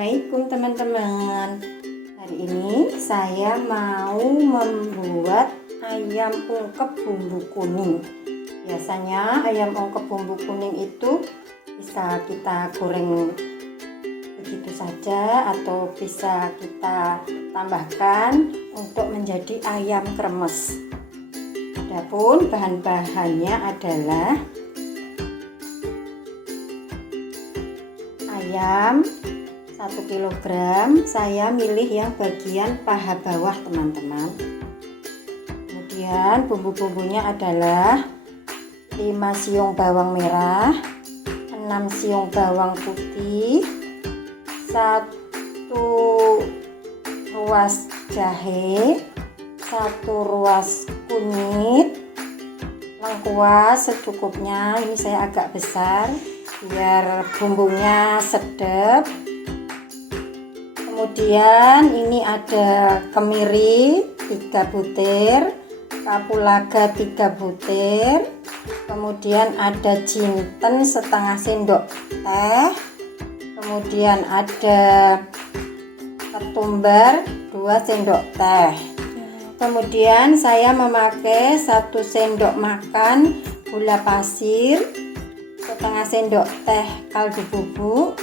Assalamualaikum teman-teman. Hari ini saya mau membuat ayam ungkep bumbu kuning. Biasanya ayam ungkep bumbu kuning itu bisa kita goreng begitu saja atau bisa kita tambahkan untuk menjadi ayam kremes. Adapun bahan-bahannya adalah ayam 1 kg, saya milih yang bagian paha bawah teman-teman. Kemudian bumbu-bumbunya adalah 5 siung bawang merah, 6 siung bawang putih, 1 ruas jahe, 1 ruas kunyit, lengkuas secukupnya. Ini saya agak besar biar bumbunya sedap. Kemudian ini ada kemiri 3 butir, kapulaga 3 butir, kemudian ada jinten setengah sendok teh, kemudian ada ketumbar 2 sendok teh. Kemudian saya memakai 1 sendok makan gula pasir, setengah sendok teh kaldu bubuk,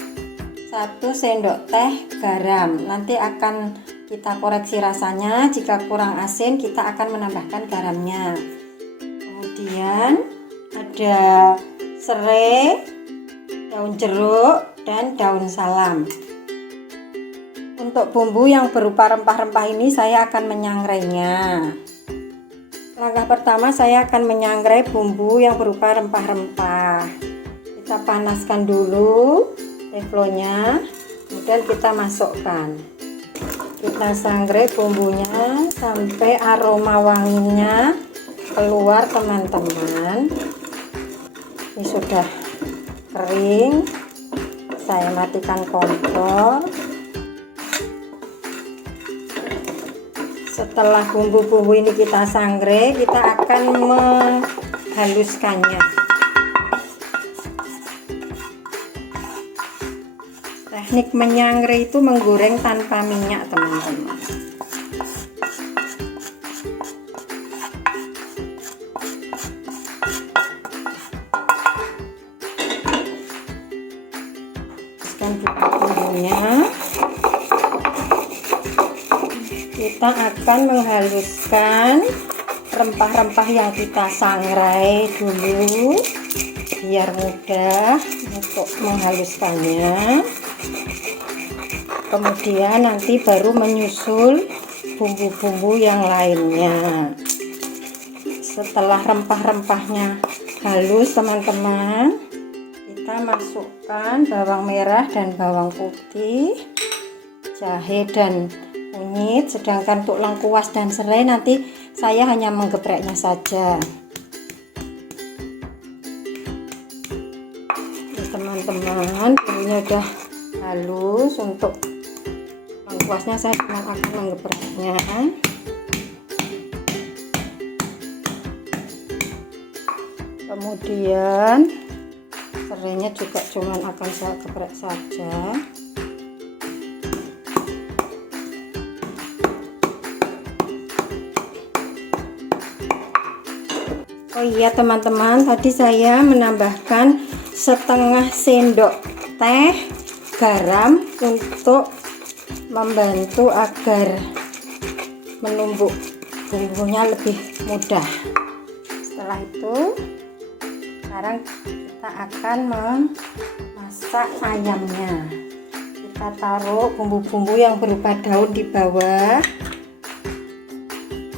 1 sendok teh garam. Nanti akan kita koreksi rasanya, jika kurang asin kita akan menambahkan garamnya. Kemudian ada serai, daun jeruk, dan daun salam. Untuk bumbu yang berupa rempah-rempah ini saya akan menyangrainya. Langkah pertama saya akan menyangrai bumbu yang berupa rempah-rempah. Kita panaskan dulu teflonnya, kemudian kita masukkan. Kita sangrai bumbunya sampai aroma wanginya keluar teman-teman. Ini sudah kering, saya matikan kompor. Setelah bumbu-bumbu ini kita sangrai, kita akan menghaluskannya. Teknik menyangrai itu menggoreng tanpa minyak teman-teman. Bumbunya kita akan menghaluskan rempah-rempah yang kita sangrai dulu biar mudah untuk menghaluskannya. Kemudian nanti baru menyusul bumbu-bumbu yang lainnya. Setelah rempah-rempahnya halus teman-teman, kita masukkan bawang merah dan bawang putih, jahe dan kunyit. Sedangkan untuk lengkuas dan serai nanti saya hanya menggepreknya saja. Teman-teman, bumbunya udah halus. Untuk lengkuasnya saya cuma akan menggepreknya. Kemudian serainya juga cuma akan saya geprek saja. Oh iya teman-teman, tadi saya menambahkan setengah sendok teh garam untuk membantu agar menumbuk bumbunya lebih mudah. Setelah itu, sekarang kita akan memasak ayamnya. Kita taruh bumbu-bumbu yang berupa daun di bawah.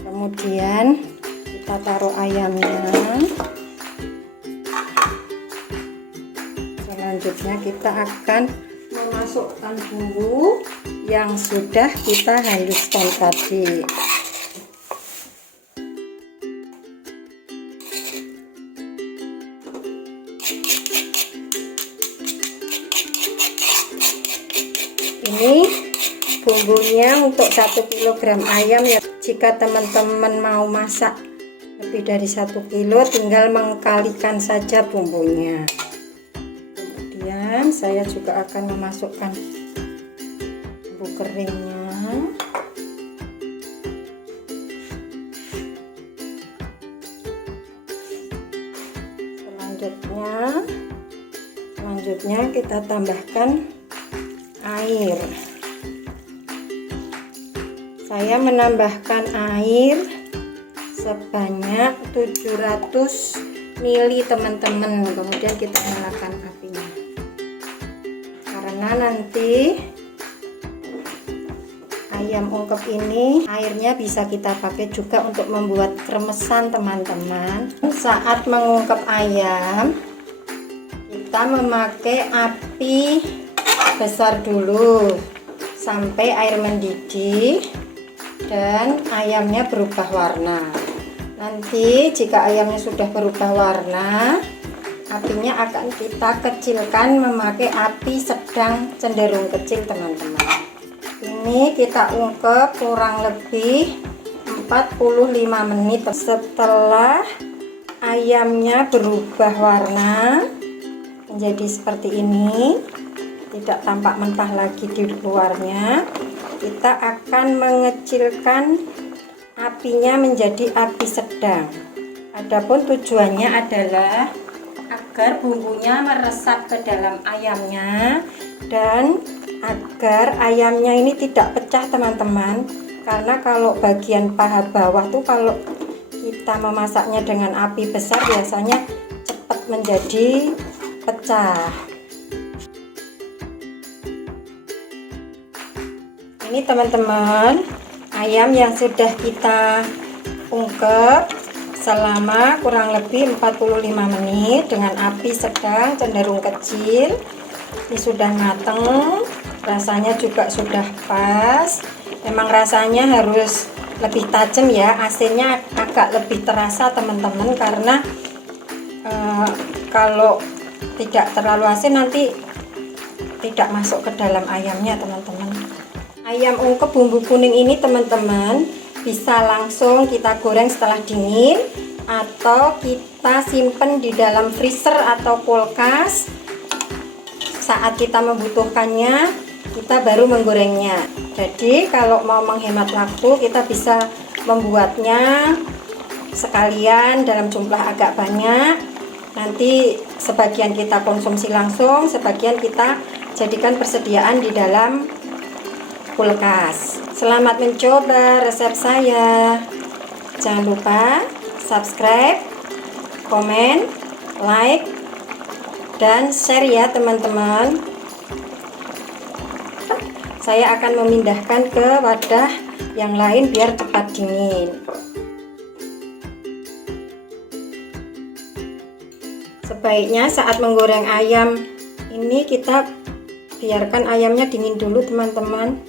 Kemudian kita taruh ayamnya. Selanjutnya kita akan memasukkan bumbu yang sudah kita haluskan tadi. Ini bumbunya untuk 1 kg ayam ya. Jika teman-teman mau masak lebih dari 1 kilo, tinggal mengkalikan saja bumbunya. Kemudian saya juga akan memasukkan bumbu keringnya. Selanjutnya kita tambahkan air. Saya menambahkan air sebanyak 700 ml teman-teman. Kemudian kita nyalakan apinya, karena nanti ayam ungkep ini airnya bisa kita pakai juga untuk membuat kremesan teman-teman. Saat mengungkep ayam, kita memakai api besar dulu sampai air mendidih dan ayamnya berubah warna. Nanti jika ayamnya sudah berubah warna, apinya akan kita kecilkan memakai api sedang cenderung kecil teman-teman. Ini kita ungkep kurang lebih 45 menit. Setelah ayamnya berubah warna menjadi seperti ini, tidak tampak mentah lagi di luarnya, kita akan mengecilkan apinya menjadi api sedang. Adapun tujuannya adalah agar bumbunya meresap ke dalam ayamnya dan agar ayamnya ini tidak pecah teman-teman. Karena kalau bagian paha bawah tuh kalau kita memasaknya dengan api besar biasanya cepat menjadi pecah. Ini teman-teman, ayam yang sudah kita ungkep selama kurang lebih 45 menit dengan api sedang cenderung kecil. Ini sudah mateng, rasanya juga sudah pas. Memang rasanya harus lebih tajam ya, asinnya agak lebih terasa teman-teman, karena kalau tidak terlalu asin nanti tidak masuk ke dalam ayamnya teman-teman. Ayam ungkep bumbu kuning ini teman-teman bisa langsung kita goreng setelah dingin, atau kita simpen di dalam freezer atau kulkas. Saat kita membutuhkannya, kita baru menggorengnya. Jadi kalau mau menghemat waktu, kita bisa membuatnya sekalian dalam jumlah agak banyak. Nanti sebagian kita konsumsi langsung, sebagian kita jadikan persediaan di dalam kulkas. Selamat mencoba resep saya. Jangan lupa subscribe, komen, like, dan share ya teman-teman. Saya akan memindahkan ke wadah yang lain biar cepat dingin. Sebaiknya saat menggoreng ayam ini kita biarkan ayamnya dingin dulu teman-teman,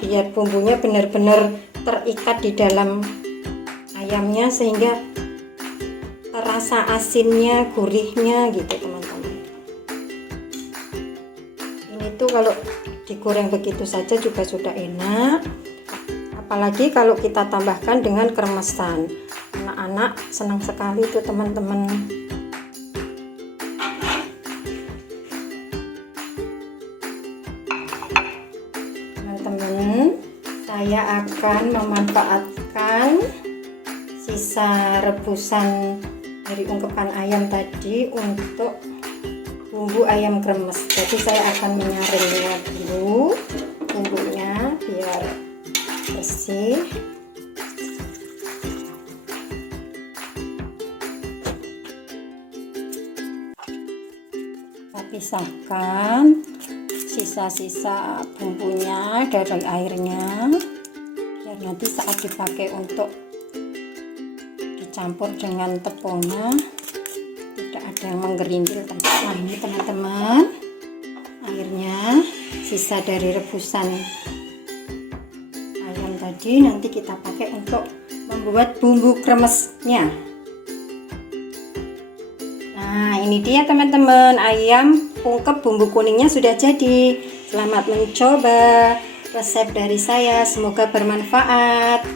biar bumbunya benar-benar terikat di dalam ayamnya sehingga terasa asinnya, gurihnya gitu teman-teman. Ini tuh kalau digoreng begitu saja juga sudah enak, apalagi kalau kita tambahkan dengan kremesan. Anak-anak senang sekali tuh teman-teman. Saya akan memanfaatkan sisa rebusan dari ungkepan ayam tadi untuk bumbu ayam kremes. Jadi saya akan menyaringnya dulu bumbunya biar bersih. Kita pisahkan sisa-sisa bumbunya dari airnya, biar nanti saat dipakai untuk dicampur dengan tepungnya tidak ada yang menggerindil. Nah ini teman-teman, airnya sisa dari rebusan ayam tadi nanti kita pakai untuk membuat bumbu kremesnya. Nah ini dia teman-teman, ayam ungkep bumbu kuningnya sudah jadi. Selamat mencoba resep dari saya, semoga bermanfaat.